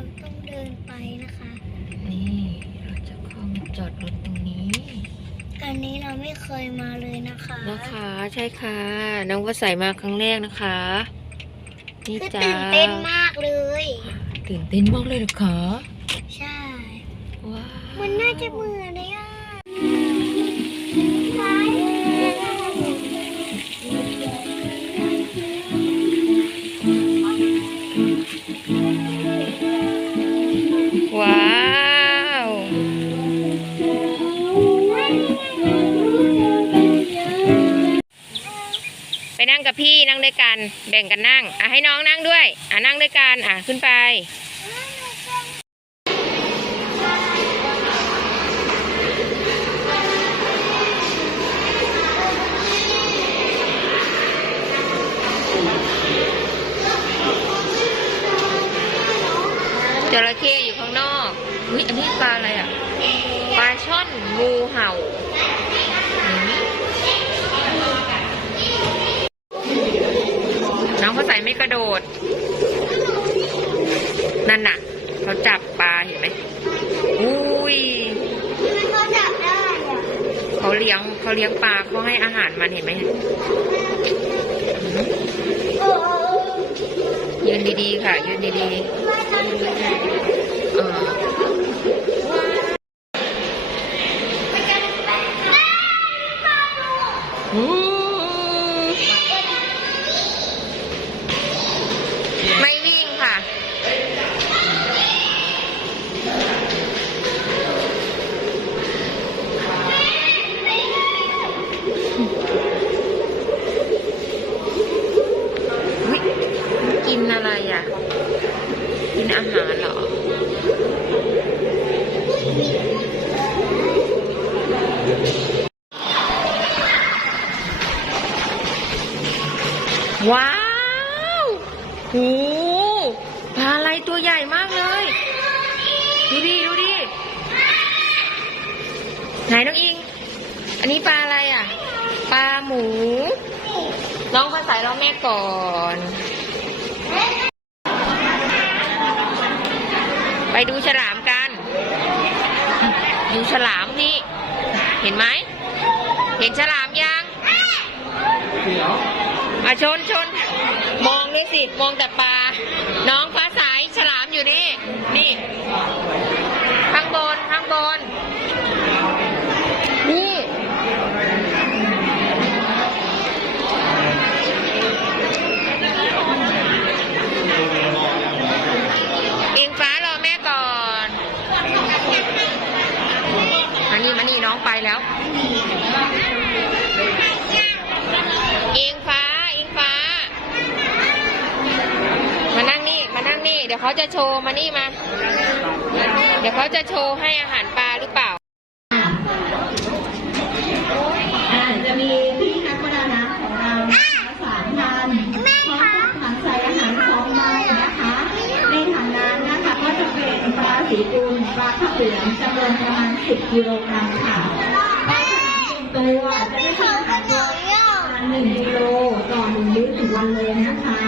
เราต้องเดินไปนะคะ นี่เราจะเข้ามาจอดรถตรงนี้ อันนี้เราไม่เคยมาเลยนะคะนะคะใช่ค่ะ น้องก็ใส่มาครั้งแรกนะคะ นี่คือจ้าตื่นเต้นมากเลย ตื่นเต้นมากเลยเหรอคะ ใช่ ว้าว มันน่าจะเหมือน ว้าวไปนั่งกับพี่นั่งด้วยกัน แบ่งกันนั่ง อะให้น้องนั่งด้วย อะนั่งด้วยกัน อะขึ้นไปจระเข้ อุ้ยอันนี้ปลาอะไรอะ ปลาช่อนงูเห่าน้องเขาใส่ไม่กระโดด นั่นน่ะ เขาจับปลาเห็นไหมอุ้ยเขาจับได้อะเขาเลี้ยงเขาเลี้ยงปลาเขาให้อาหารมันเห็นไหมยืนดีๆค่ะ ยืนดีๆเออ ไม่วิ่งค่ะอุ๊ยกินอะไรอะ กินอาหารเหรอ ว้าวโหปลาอะไรตัวใหญ่มากเลย ดูดิ ดูดิ ไหนน้องอิง อันนี้ปลาอะไรอะ ปลาหมู น้องภาษาเราแม่ก่อนไปดูฉลามกัน ดูฉลามนี่ เห็นไหม เห็นฉลามยังอาชนชน มองด้วยสิ มองแต่ปลา น้องฟ้าสายฉลามอยู่นี่ นี่ ข้างบน ข้างบน นี่ น้องไปแล้ว อิงฟ้า อิงฟ้า มานั่งนี่ มานั่งนี่ เดี๋ยวเขาจะโชว์มานี่มา เดี๋ยวเขาจะโชว์ให้อาหารปลาหรือเปล่าอ่าจะมีพี่นักประดาน้ำของเราสามพันพร้อมกับถังใส่อาหารสองใบนะคะ ในถังนั้นนะคะก็จะเป็นปลาสีกุลปลาข้าวเหลืองจำนวนประมาณ 10กิโลกรัมค่ะปลาฉลามหนึ่ง ตัวจะได้ทานอาหารตัวประมาณ1กิโลต่อหนึ่งมื้อถึงวันเลยนะคะ